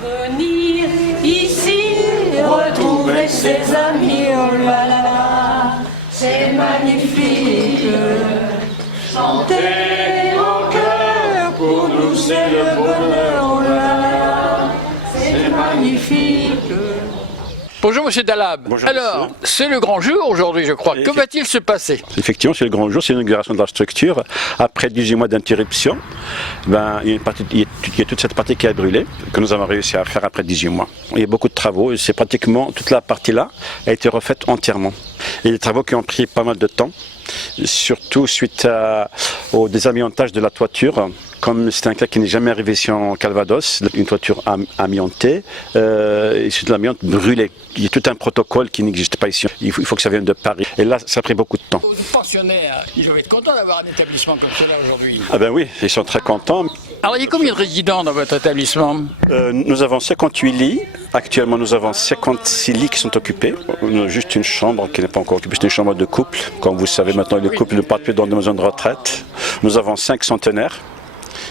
Venir ici, retrouver ses amis, oh là là, c'est magnifique. Chanter au cœur, pour nous c'est le bonheur, oh là là, c'est magnifique. Bonjour Monsieur Dalab. Bonjour, alors, monsieur. c'est le grand jour aujourd'hui, je crois. Que va-t-il se passer? Effectivement, c'est le grand jour, c'est l'inauguration de la structure. Après 18 mois d'interruption, il y a toute cette partie qui a brûlé, que nous avons réussi à faire après 18 mois. Il y a beaucoup de travaux, et c'est pratiquement toute la partie-là a été refaite entièrement. Et des travaux qui ont pris pas mal de temps, surtout suite au désamiantage de la toiture. Comme c'est un cas qui n'est jamais arrivé ici en Calvados, une toiture amiantée, issue de l'amiante brûlée. Il y a tout un protocole qui n'existe pas ici. Il faut que ça vienne de Paris. Et là, ça a pris beaucoup de temps. Les pensionnaires, ils doivent être contents d'avoir un établissement comme cela aujourd'hui. Ah ben oui, ils sont très contents. Alors, il y a combien de résidents dans votre établissement? Nous avons 58 lits. Actuellement, nous avons 56 lits qui sont occupés. Nous avons juste une chambre qui n'est pas encore occupée. C'est une chambre de couple. Comme vous savez, maintenant, les couples ne partent plus dans des maisons de retraite. Nous avons 5 centenaires.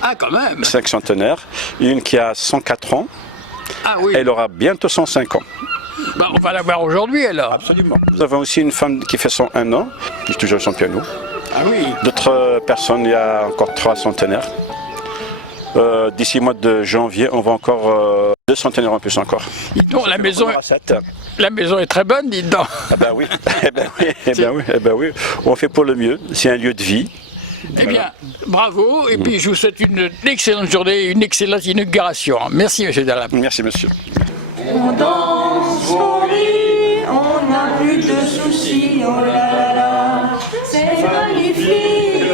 Ah, quand même. 5 centenaires. Une qui a 104 ans. Ah oui. Elle aura bientôt 105 ans. Bah, on va la voir aujourd'hui alors. Absolument. Nous avons aussi une femme qui fait 101 ans, qui joue toujours son piano. Ah oui. D'autres personnes, il y a encore 3 centenaires. D'ici le mois de janvier, on va encore 2 centenaires en plus encore. Dites donc, la maison est très bonne, dites donc. Ah ben oui, eh ben oui. On fait pour le mieux. C'est un lieu de vie. Eh bien, bravo, et puis je vous souhaite une excellente journée, une excellente inauguration. Merci, Monsieur Dalab. Merci, monsieur. On danse au lit, on n'a plus de soucis, oh là là là, c'est magnifique.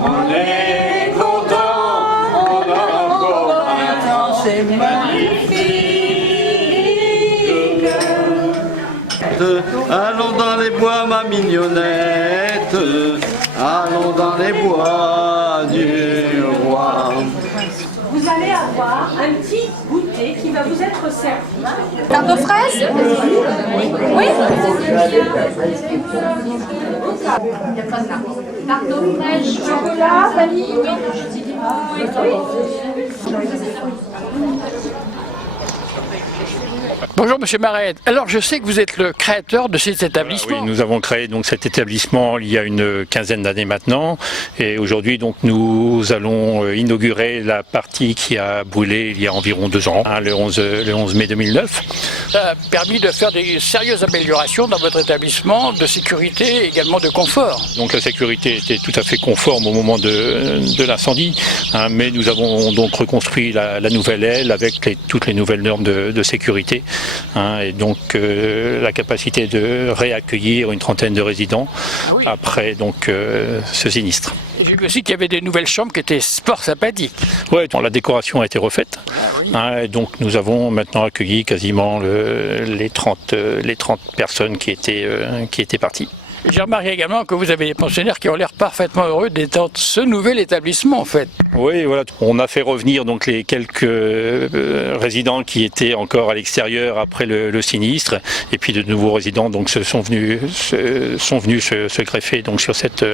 On est content, on a encore un temps, c'est magnifique. Allons dans les bois, ma mignonnette. Allons dans les bois du roi. Vous allez avoir un petit goûter qui va vous être servi. Tarte aux fraises? Oui. Tarte aux fraises, chocolat, vanille. Bonjour Monsieur Maret. Alors je sais que vous êtes le créateur de cet établissement. Oui, nous avons créé donc cet établissement il y a une quinzaine d'années maintenant, et aujourd'hui donc nous allons inaugurer la partie qui a brûlé il y a environ 2 ans, le 11 mai 2009. Ça a permis de faire des sérieuses améliorations dans votre établissement de sécurité et également de confort. Donc la sécurité était tout à fait conforme au moment de l'incendie, mais nous avons donc reconstruit la nouvelle aile avec toutes les nouvelles normes de sécurité. Et donc la capacité de réaccueillir une trentaine de résidents après donc ce sinistre. J'ai vu aussi qu'il y avait des nouvelles chambres qui étaient sport sympathiques. Ouais, la décoration a été refaite. Et donc nous avons maintenant accueilli quasiment les 30 personnes qui étaient parties. J'ai remarqué également que vous avez des pensionnaires qui ont l'air parfaitement heureux d'être dans ce nouvel établissement en fait. Oui, voilà. On a fait revenir donc les quelques résidents qui étaient encore à l'extérieur après le sinistre, et puis de nouveaux résidents donc sont venus se greffer donc sur cette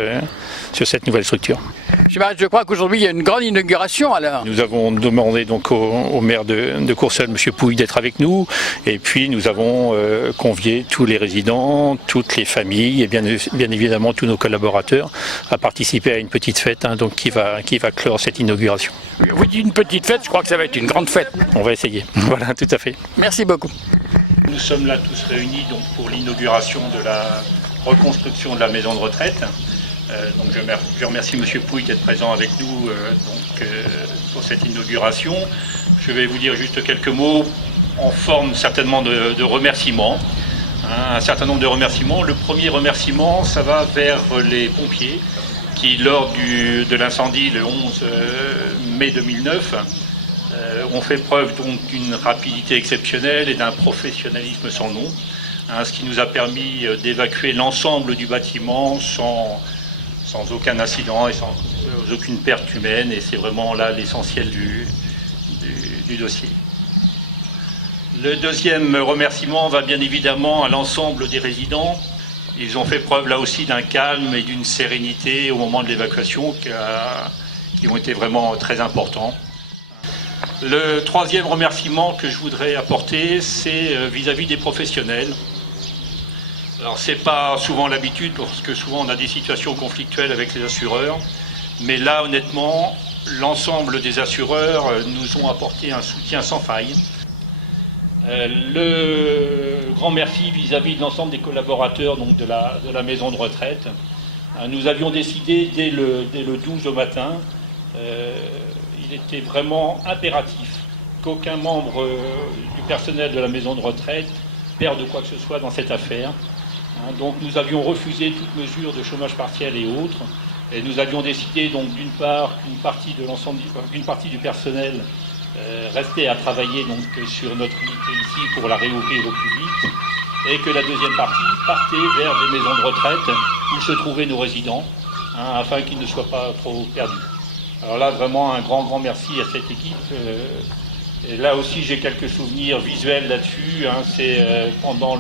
nouvelle structure. Je crois qu'aujourd'hui il y a une grande inauguration alors. Nous avons demandé donc au maire de Courseulles, M. Pouille, d'être avec nous, et puis nous avons convié tous les résidents, toutes les familles, et bien évidemment tous nos collaborateurs à participer à une petite fête donc qui va clore cette inauguration. Vous dites une petite fête, je crois que ça va être une grande fête. On va essayer, voilà, tout à fait. Merci beaucoup. Nous sommes là tous réunis donc pour l'inauguration de la reconstruction de la maison de retraite. Donc je remercie M. Pouille d'être présent avec nous pour cette inauguration. Je vais vous dire juste quelques mots en forme certainement de remerciements. Un certain nombre de remerciements. Le premier remerciement, ça va vers les pompiers qui, lors de l'incendie le 11 mai 2009, ont fait preuve donc d'une rapidité exceptionnelle et d'un professionnalisme sans nom, ce qui nous a permis d'évacuer l'ensemble du bâtiment sans aucun incident et sans aucune perte humaine, et c'est vraiment là l'essentiel du dossier. Le deuxième remerciement va bien évidemment à l'ensemble des résidents. Ils ont fait preuve là aussi d'un calme et d'une sérénité au moment de l'évacuation qui ont été vraiment très importants. Le troisième remerciement que je voudrais apporter, c'est vis-à-vis des professionnels. Alors c'est pas souvent l'habitude parce que souvent on a des situations conflictuelles avec les assureurs, mais là honnêtement, l'ensemble des assureurs nous ont apporté un soutien sans faille. Le grand merci vis-à-vis de l'ensemble des collaborateurs donc de la maison de retraite. Nous avions décidé dès le 12 au matin, il était vraiment impératif qu'aucun membre du personnel de la maison de retraite perde quoi que ce soit dans cette affaire. Donc nous avions refusé toute mesure de chômage partiel et autres, et nous avions décidé donc d'une part qu'une partie du personnel restait à travailler donc sur notre unité ici pour la réouvrir au plus vite, et que la deuxième partie partait vers des maisons de retraite où se trouvaient nos résidents, afin qu'ils ne soient pas trop perdus. Alors là vraiment un grand merci à cette équipe. Et là aussi j'ai quelques souvenirs visuels là-dessus. C'est pendant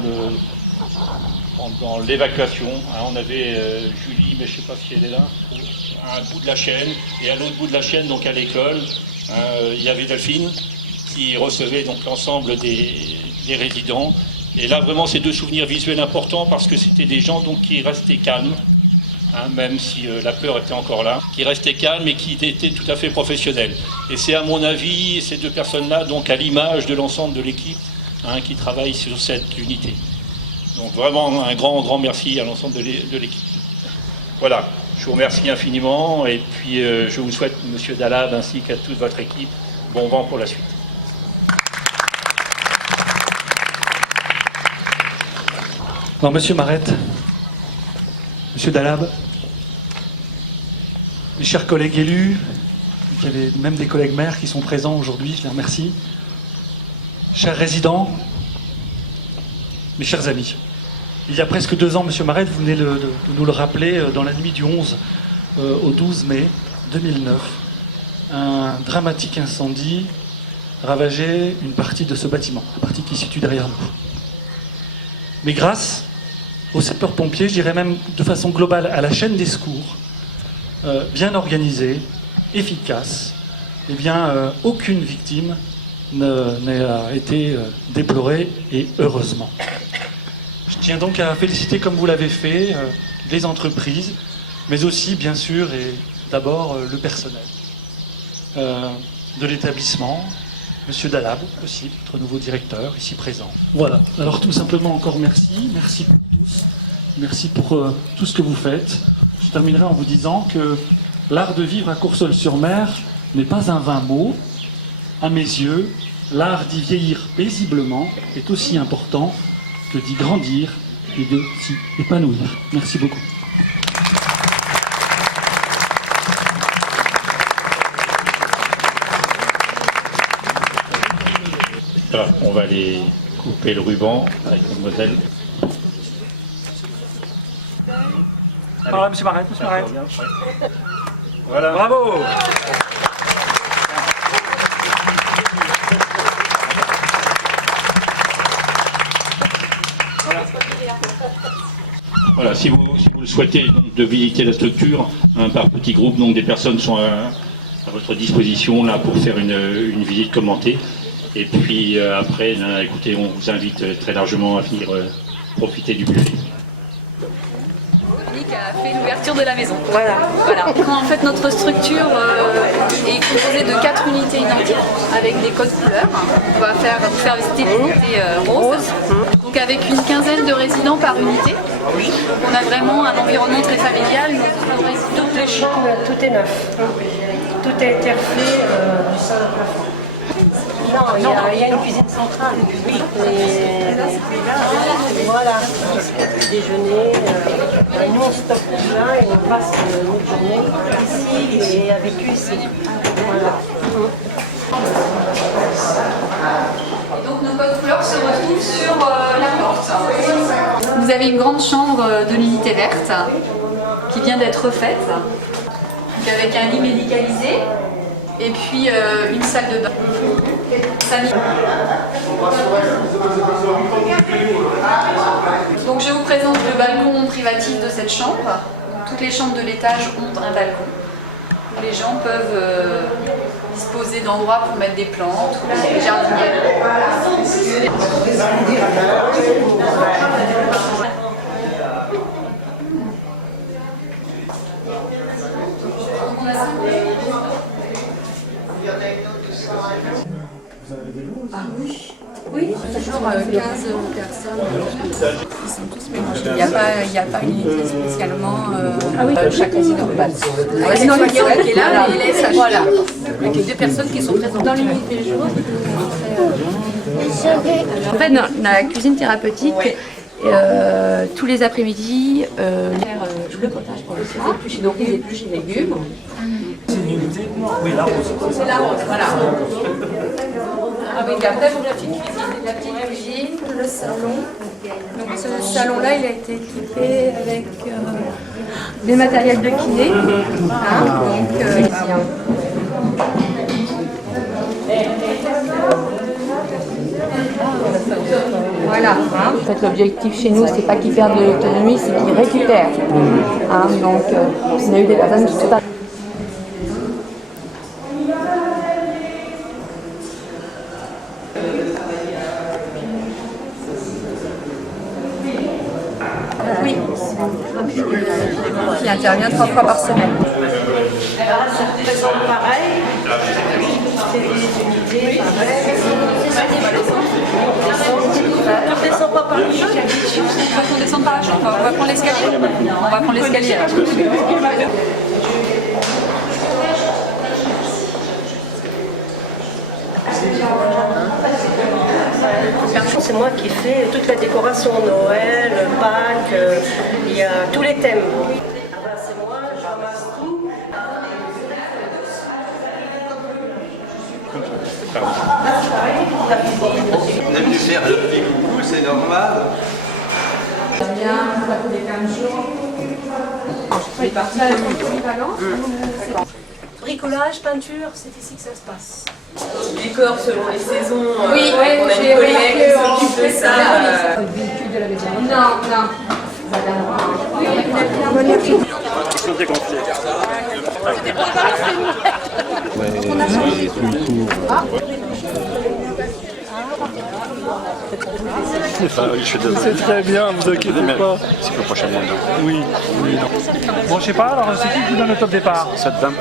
l'évacuation, on avait Julie, mais je ne sais pas si elle est là, à un bout de la chaîne, et à l'autre bout de la chaîne, donc à l'école, il y avait Delphine qui recevait donc l'ensemble des résidents. Et là vraiment c'est deux souvenirs visuels importants parce que c'était des gens donc qui restaient calmes, même si la peur était encore là, qui restaient calmes et qui étaient tout à fait professionnels. Et c'est à mon avis ces deux personnes-là donc à l'image de l'ensemble de l'équipe qui travaille sur cette unité. Donc vraiment un grand merci à l'ensemble de l'équipe. Voilà, je vous remercie infiniment et puis je vous souhaite, Monsieur Dalab, ainsi qu'à toute votre équipe, bon vent pour la suite. Alors, Monsieur Marette, Monsieur Dalab, mes chers collègues élus, il y avait même des collègues maires qui sont présents aujourd'hui, je les remercie. Chers résidents, mes chers amis, il y a presque 2 ans, Monsieur Marette, vous venez de nous le rappeler, dans la nuit du 11 au 12 mai 2009, un dramatique incendie ravageait une partie de ce bâtiment, la partie qui se situe derrière nous. Mais grâce aux sapeurs-pompiers, je dirais même de façon globale à la chaîne des secours, bien organisée, efficace, eh bien, aucune victime n'a été déplorée, et heureusement. Je tiens donc à féliciter, comme vous l'avez fait, les entreprises, mais aussi, bien sûr, et d'abord le personnel de l'établissement, Monsieur Dalab aussi, notre nouveau directeur, ici présent. Voilà, alors tout simplement encore merci pour tous, merci pour tout ce que vous faites. Je terminerai en vous disant que l'art de vivre à Courseulles-sur-Mer n'est pas un vain mot. À mes yeux, l'art d'y vieillir paisiblement est aussi important que d'y grandir et de s'y épanouir. Merci beaucoup. Voilà, on va aller couper le ruban avec mademoiselle. Voilà, Monsieur Marette, Monsieur Marette. Voilà. Bravo. Voilà, si vous le souhaitez donc, de visiter la structure, par petits groupes, donc des personnes sont à votre disposition là pour faire une visite commentée. Et puis après, écoutez, on vous invite très largement à venir profiter du buffet. A fait l'ouverture de la maison. Voilà. En fait, notre structure est composée de 4 unités identiques avec des codes couleurs. On va vous faire visiter l'unité rose. Donc avec une quinzaine de résidents par unité. On a vraiment un environnement très familial. Toutes les chambres, tout est neuf. Tout a été refait du sol au plafond. Non, il y a une cuisine centrale. Oui. Voilà, petit déjeuner. Nous, on stocke tout là et on passe notre journée ici et avec eux ici. Voilà. Et donc nos codes couleurs se retrouvent sur la porte. Vous avez une grande chambre de l'unité verte qui vient d'être refaite, donc avec un lit médicalisé et puis une salle de bain. Donc je vous présente le balcon privatif de cette chambre. Donc, toutes les chambres de l'étage ont un balcon. Les gens peuvent disposer d'endroits pour mettre des plantes ou des jardinières. Ah oui. Oui, toujours 15 personnes. Ils sont tous mélangés. Il n'y a pas une unité spécialement. Chaque résident. Le résident qui est là, il est sage. Voilà. Avec les 2 personnes qui sont présentes dans l'unité jour. En fait, dans la cuisine thérapeutique, tous les après-midi, le potage pour les épluches et légumes. C'est une unité. Oui, la rose. C'est la rose, voilà. Avec après pour la petite cuisine, le salon. Donc ce salon-là, il a été équipé avec des matériels de kiné. Voilà. En fait, l'objectif chez nous, c'est pas qu'ils perdent de l'autonomie, c'est qu'ils récupèrent. Donc, on a eu des personnes qui sont pas. Oui, qui intervient 3 fois par semaine. Alors, ça représente pareil. C'est des unités pareilles. On ne descend pas par la chambre. On descend par la chambre, on va prendre l'escalier. On va prendre l'escalier. C'est moi qui fais toute la décoration Noël, Pâques, il y a tous les thèmes. C'est moi, je ramasse tout. On a venu faire le petit coucou, c'est normal. Bien, ça fait des 15 jours. Je fais partie de la bricolage, peinture, c'est ici que ça se passe. Décor selon les saisons. Oui, on a des collègues qui s'occupent de ça. Le véhicule de la maison. Ils sont dégonflés. On a changé. C'est très bien, vous inquiétez pas. C'est pour le prochain monde. Oui, oui. Bon, je sais pas, alors c'est qui donne le top départ? Cette dame.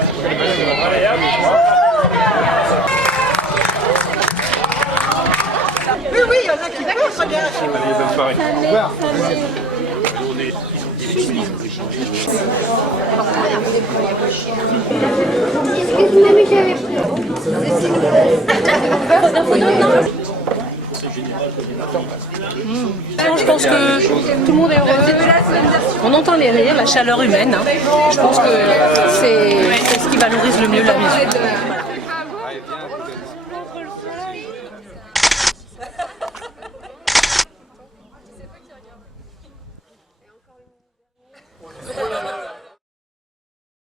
Oui, il y en a qui peuvent, très bien. Allez, bonne soirée. Je pense que tout le monde est heureux. On entend les rires, la chaleur humaine. Je pense que c'est ce qui valorise le mieux la maison.